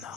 呢？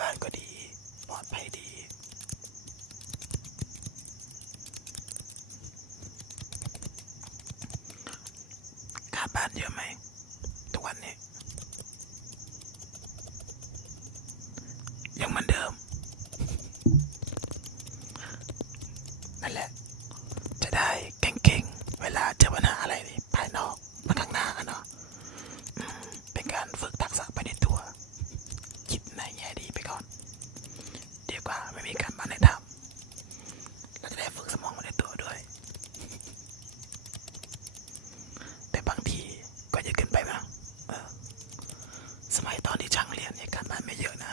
บ้านก็ดีปลอดภัยดี ที่ช่างเรียนเนี่ยการบ้านไม่เยอะนะ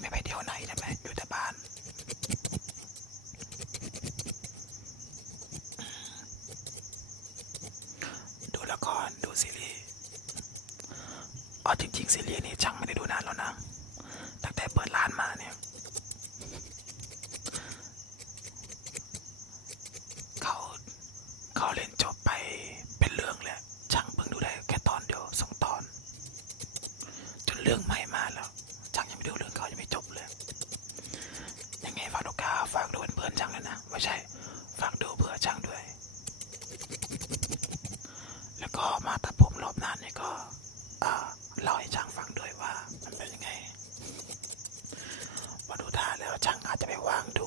ไม่ไปเดี่ยวไหนใช่ไหมอยู่แต่บ้าน ดูละครดูซีรีส์อ๋อจริงๆซีรีส์นี้ช่างไม่ได้ดูนานแล้วนะ ก็มาตัดผมรอบหน้านี่ก็เล่าให้ช่างฟังด้วยว่ามันเป็นยังไงมาดูท่าแล้วช่างอาจจะไปวางดู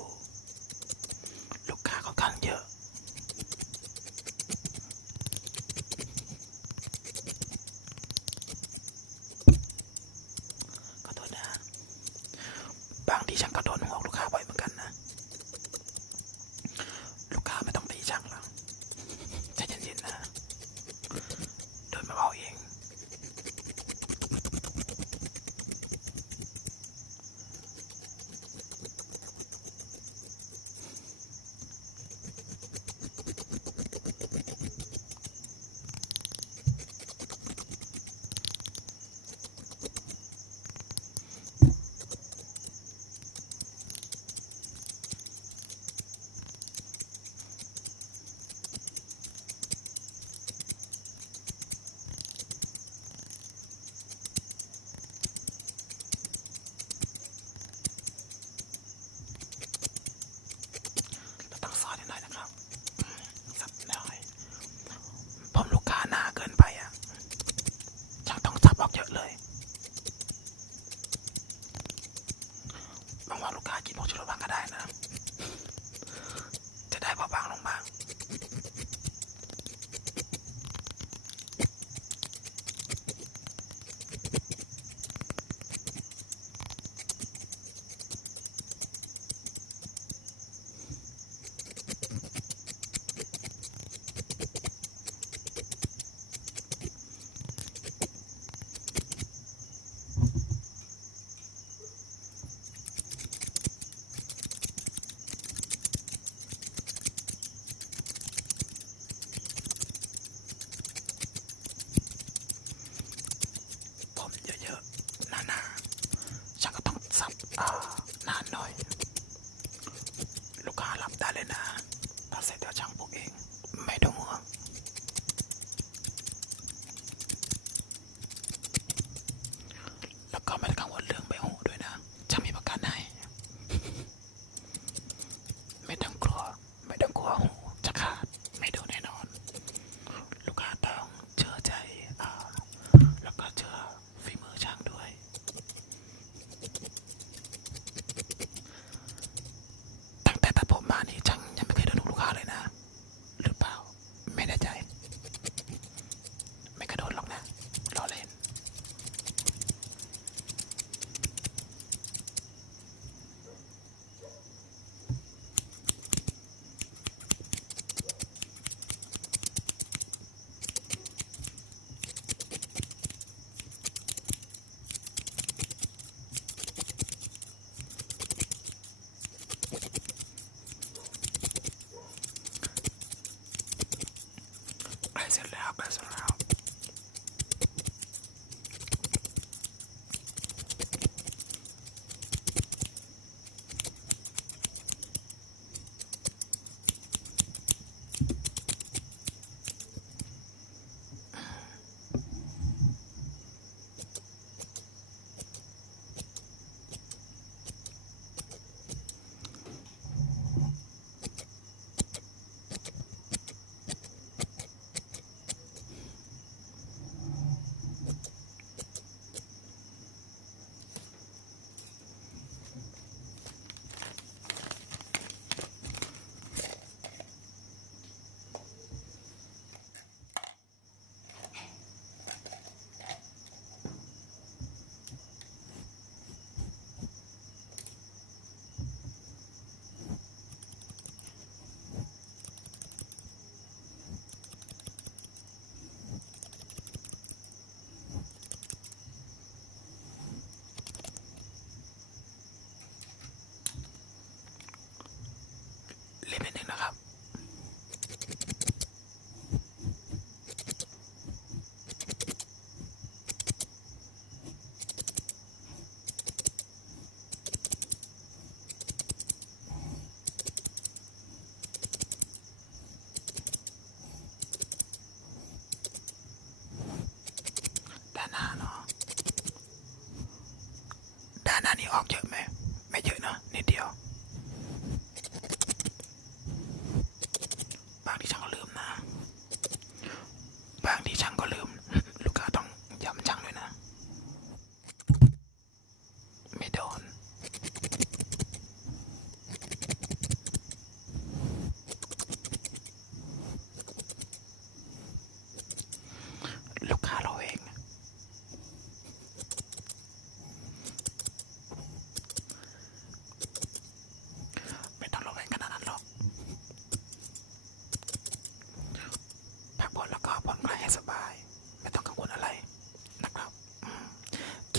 ว่าลูกค้ากินพวกชูรบ้างก็ได้นะครับ เล่นนิดนึ่งนะครับด้านหน้าเนี่ออกเยอะไหมไม่เยอะนะนิดเดียว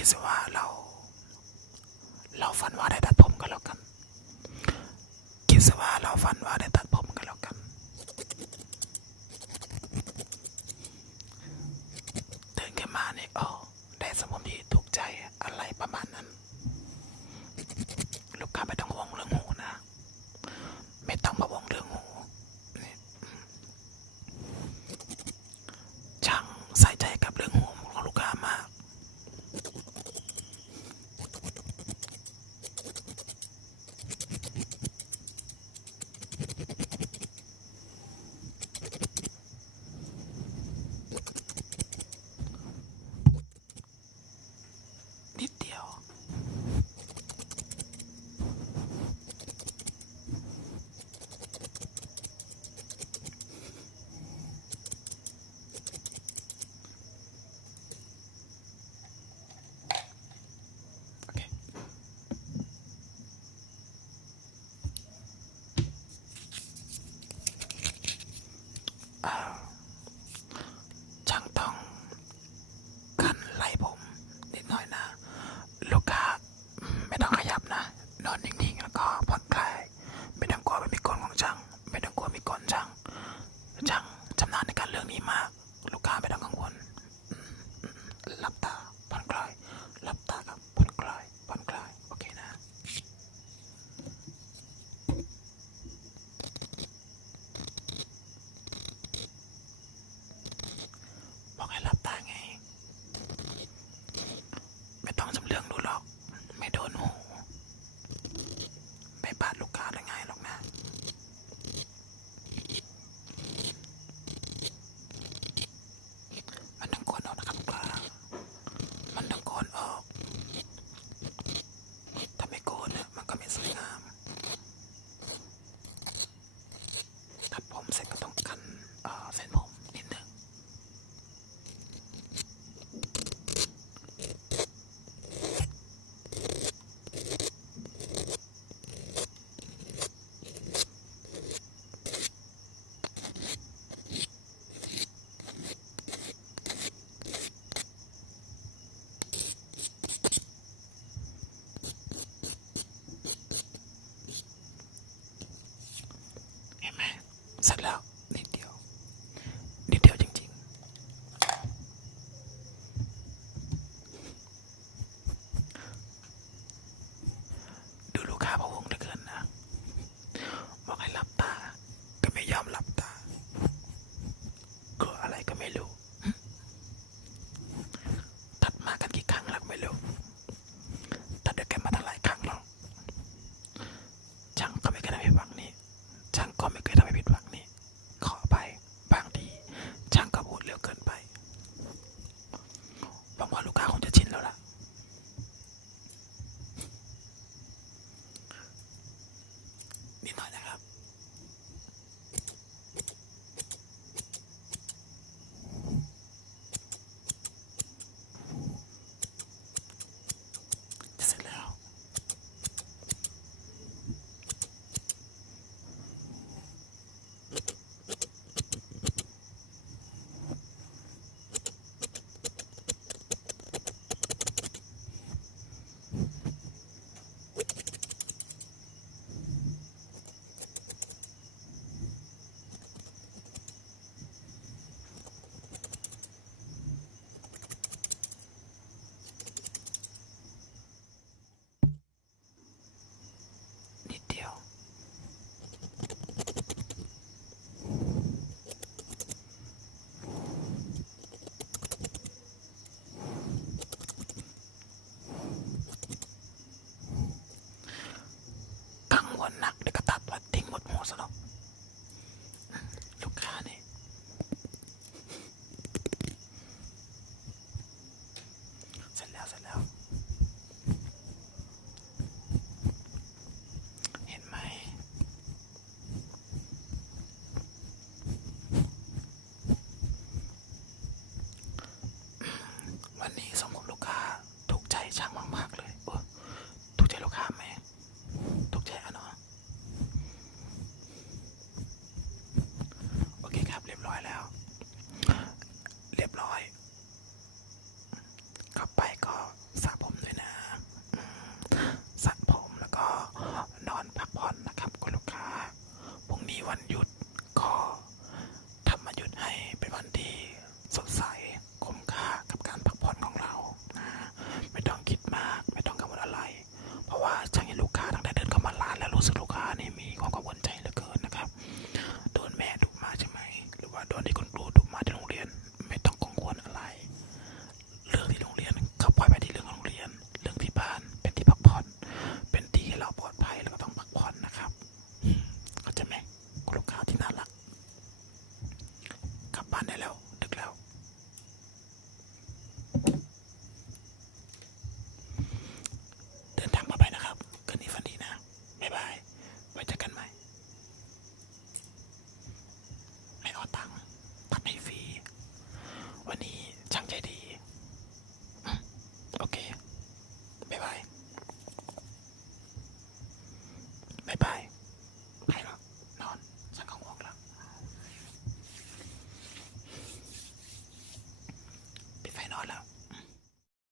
คิดว่าเรา เราฝันว่าได้ตัดผมก็แล้วกัน คิดว่าเราฝันว่าได้ตัดผมก็แล้วกัน ตื่นขึ้นมาเนี่ยโอ้ celle-là. ni som